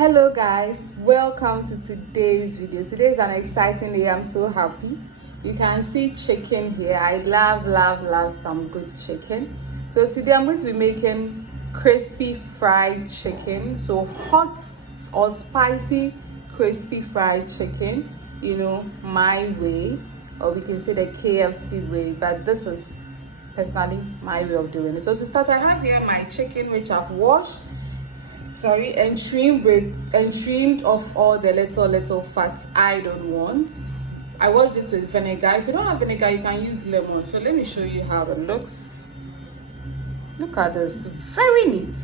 Hello guys, welcome to today's video. Today is an exciting day. I'm so happy. You can see chicken here. I love some good chicken. So today I'm going to be making crispy fried chicken. So hot or spicy crispy fried chicken, you know, my way, or we can say the KFC way, but this is personally my way of doing it. So to start, I have here my chicken which I've washed and trimmed off all the little fats I don't want. I washed it with vinegar. If you don't have vinegar, you can use lemon. So let me show you how it looks. Look at this, very neat.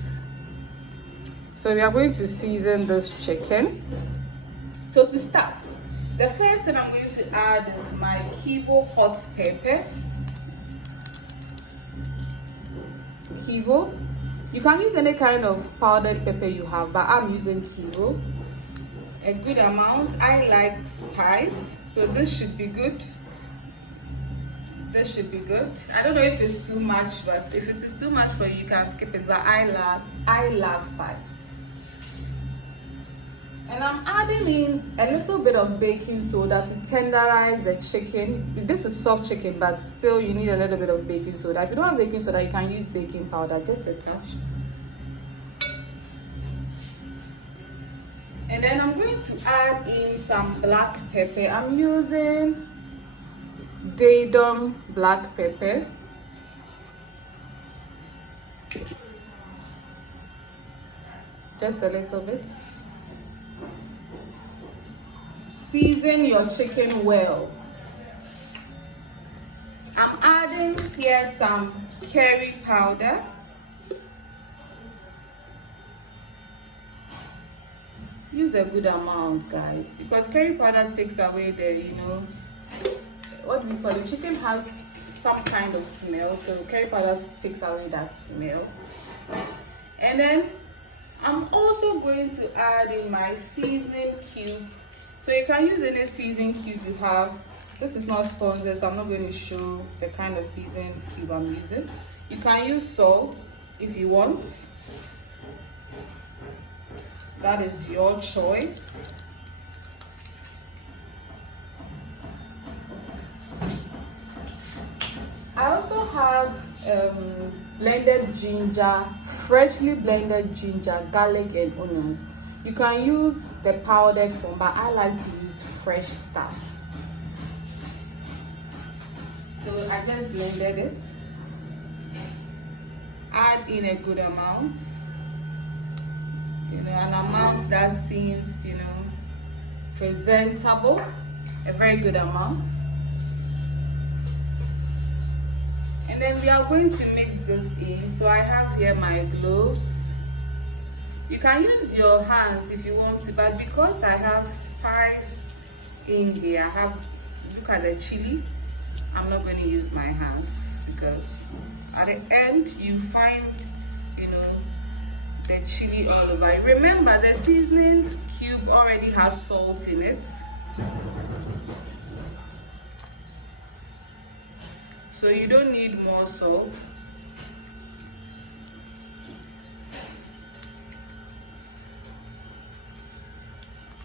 So we are going to season this chicken. So to start, the first thing I'm going to add is my Kivo hot pepper. Kivo. You can use any kind of powdered pepper you have, but I'm using Kivo. A good amount. I like spice, so this should be good. This should be good. I don't know if it's too much, but if it is too much for you, you can skip it. But I love spice. And I'm adding in a little bit of baking soda to tenderize the chicken. This is soft chicken, but still you need a little bit of baking soda. If you don't have baking soda, you can use baking powder, just a touch. And then I'm going to add in some black pepper. I'm using Daedom black pepper. Just a little bit. Season your chicken well. I'm adding here some curry powder. Use a good amount, guys, because curry powder takes away the, you know, what do we call it? Chicken has some kind of smell, so curry powder takes away that smell. And then I'm also going to add in my seasoning cube. So you can use any seasoning cube you have. This is not sponsored, so I'm not going to show the kind of seasoning cube I'm using. You can use salt if you want. That is your choice. I also have blended ginger, freshly blended ginger, garlic and onions. You can use the powdered form, but I like to use fresh stuffs. So I just blended it. Add in a good amount. You know, an amount that seems, you know, presentable. A very good amount. And then we are going to mix this in. So I have here my gloves. You can use your hands if you want to, but because I have spice in here, I have, look at the chili, I'm not going to use my hands, because at the end you find, you know, the chili all over it. Remember, the seasoning cube already has salt in it, so you don't need more salt.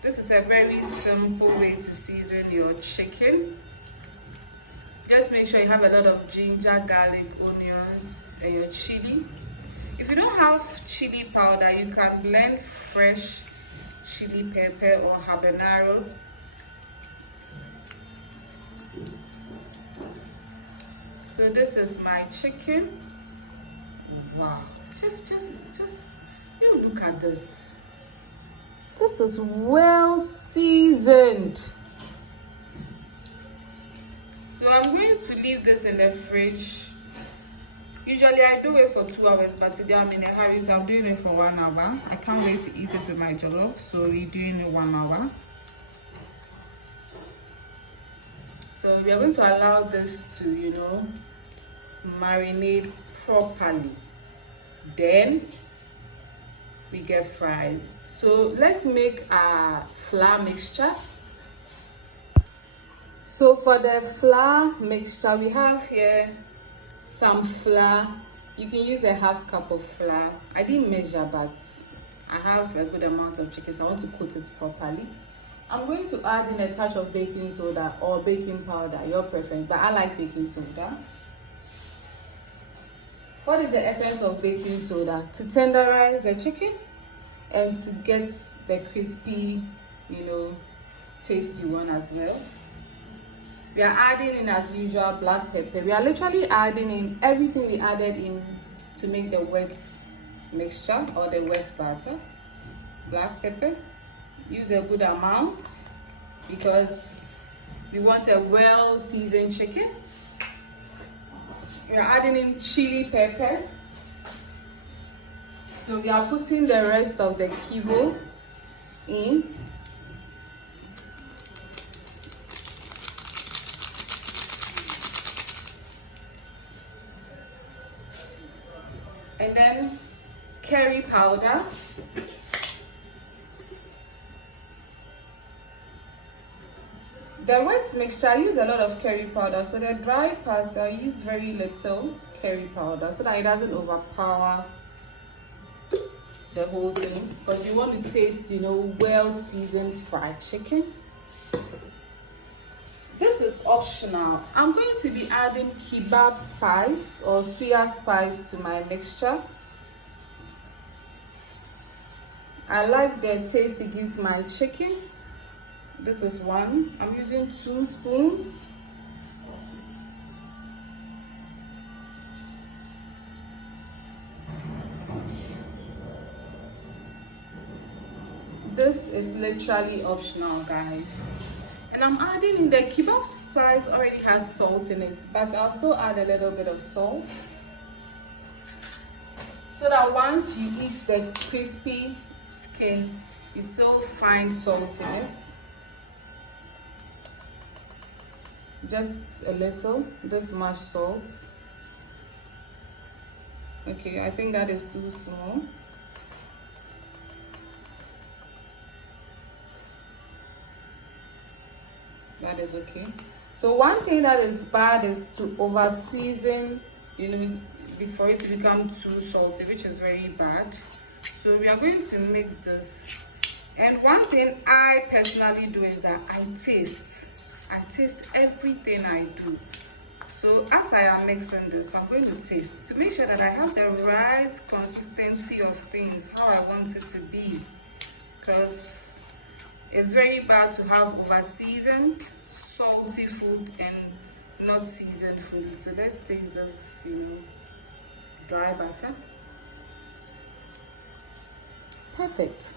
This is a very simple way to season your chicken. Just make sure you have a lot of ginger, garlic, onions, and your chili. If you don't have chili powder, you can blend fresh chili pepper or habanero. So this is my chicken. Wow, just you look at this. This is well seasoned. So I'm going to leave this in the fridge. Usually I do it for 2 hours, but today I'm in a hurry, so I'm doing it for 1 hour. I can't wait to eat it with my jollof, so we're doing it 1 hour. So we are going to allow this to, you know, marinate properly. Then we get fried. So let's make a flour mixture. So for the flour mixture, we have here some flour. You can use a half cup of flour. I didn't measure, but I have a good amount of chicken, so I want to coat it properly. I'm going to add in a touch of baking soda or baking powder, your preference, but I like baking soda. What is the essence of baking soda? To tenderize the chicken and to get the crispy, taste you want as well. We are adding in, as usual, black pepper. We are literally adding in everything we added in to make the wet mixture or the wet batter. Black pepper, use a good amount because we want a well seasoned chicken. We are adding in chili pepper. So we are putting the rest of the kivo in. And then curry powder. The wet mixture, I use a lot of curry powder. So the dry parts, I use very little curry powder so that it doesn't overpower the whole thing. Because you want to taste, well seasoned fried chicken. This is optional. I'm going to be adding kebab spice or suya spice to my mixture. I like the taste it gives my chicken. This is one. I'm using 2 spoons. This is literally optional, guys. And I'm adding in the kebab spice already has salt in it, but I'll still add a little bit of salt so that once you eat the crispy skin, you still find salt in it. Just a little, this much salt. Okay, I think that is too small. That is okay. So one thing that is bad is to over season, for it to become too salty, which is very bad. So we are going to mix this. And one thing I personally do is that I taste everything I do. So as I am mixing this, I'm going to taste to make sure that I have the right consistency of things, how I want it to be. Because it's very bad to have over seasoned, salty food and not seasoned food. So let's taste this, dry batter. Perfect.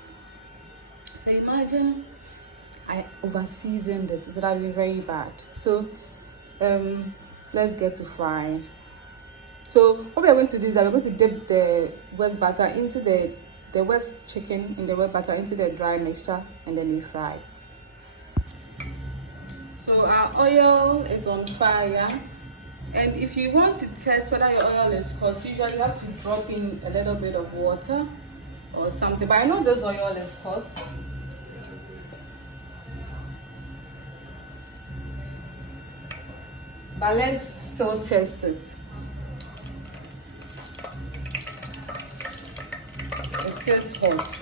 So imagine I over seasoned it. It would have been very bad. So let's get to frying. So what we are going to do is that we're going to dip the wet batter into the wet chicken in the wet batter into the dry mixture, and then we fry. So our oil is on fire, and if you want to test whether your oil is hot, usually you have to drop in a little bit of water or something, but I know this oil is hot. But let's still test it. It is hot.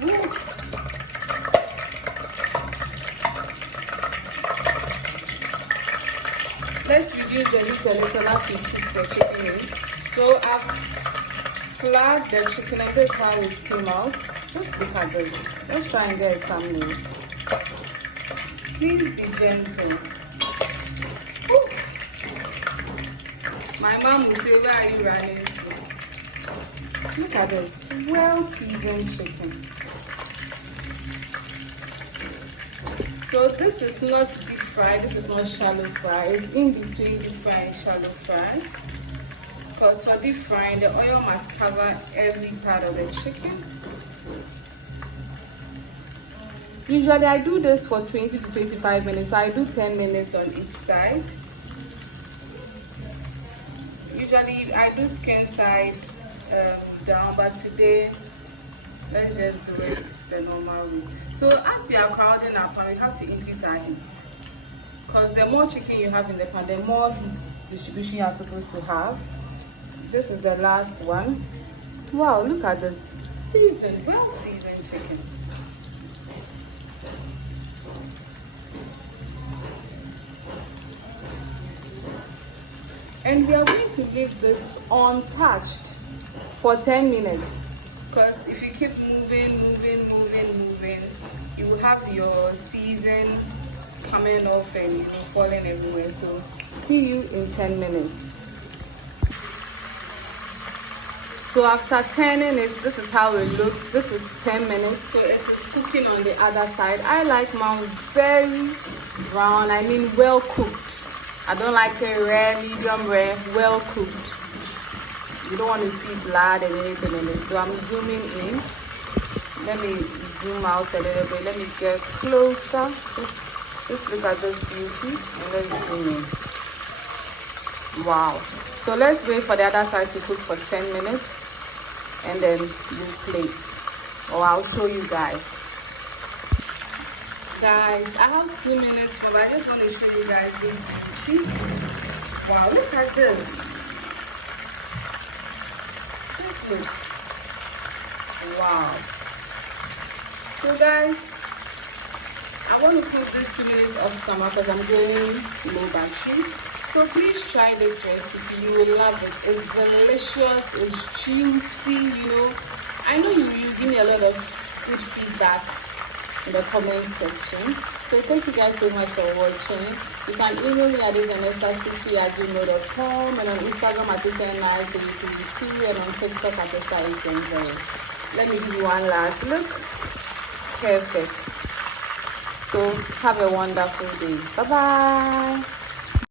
Woo. Let's reduce the heat a little as we put the chicken in. So I've flagged the chicken, and this is how it came out. Just look at this. Let's try and get a thumbnail. Please be gentle. Ooh. My mom will say, where are you running to? Look at this well seasoned chicken. So this is not deep fry, this is not shallow fry. It's in between deep fry and shallow fry. Because for deep frying, the oil must cover every part of the chicken. Usually I do this for 20 to 25 minutes, so I do 10 minutes on each side. Usually I do skin side down, but today let's just do it the normal way. So as we are crowding our pan, we have to increase our heat. Because the more chicken you have in the pan, the more heat distribution you are supposed to have. This is the last one. Wow, look at this seasoned, well seasoned chicken. And we are going to leave this untouched for 10 minutes. Because if you keep moving, you will have your season coming off and falling everywhere. So see you in 10 minutes. So after 10 minutes, this is how it looks. This is 10 minutes. So it is cooking on the other side. I like mine very brown. I mean well cooked. I don't like it rare, medium rare, well cooked. You don't want to see blood and anything in it. So I'm zooming in. Let me zoom out a little bit. Let me get closer. Just look at this beauty and let's zoom in. Wow. So let's wait for the other side to cook for 10 minutes and then we'll plate. Or I'll show you guys. Guys, I have 2 minutes more, but I just want to show you guys this beauty. Wow, look at this. Just look. Wow. So guys, I want to put this 2 minutes off camera because I'm going low battery. So please try this recipe. You will love it. It's delicious. It's juicy, you know. I know you give me a lot of good feedback in the comment section. So thank you guys so much for watching. You can email me at isnesta60@gmail.com and on Instagram at isnesta932 and on TikTok at isnesta870. Let me give you one last look. Perfect. So have a wonderful day. Bye bye.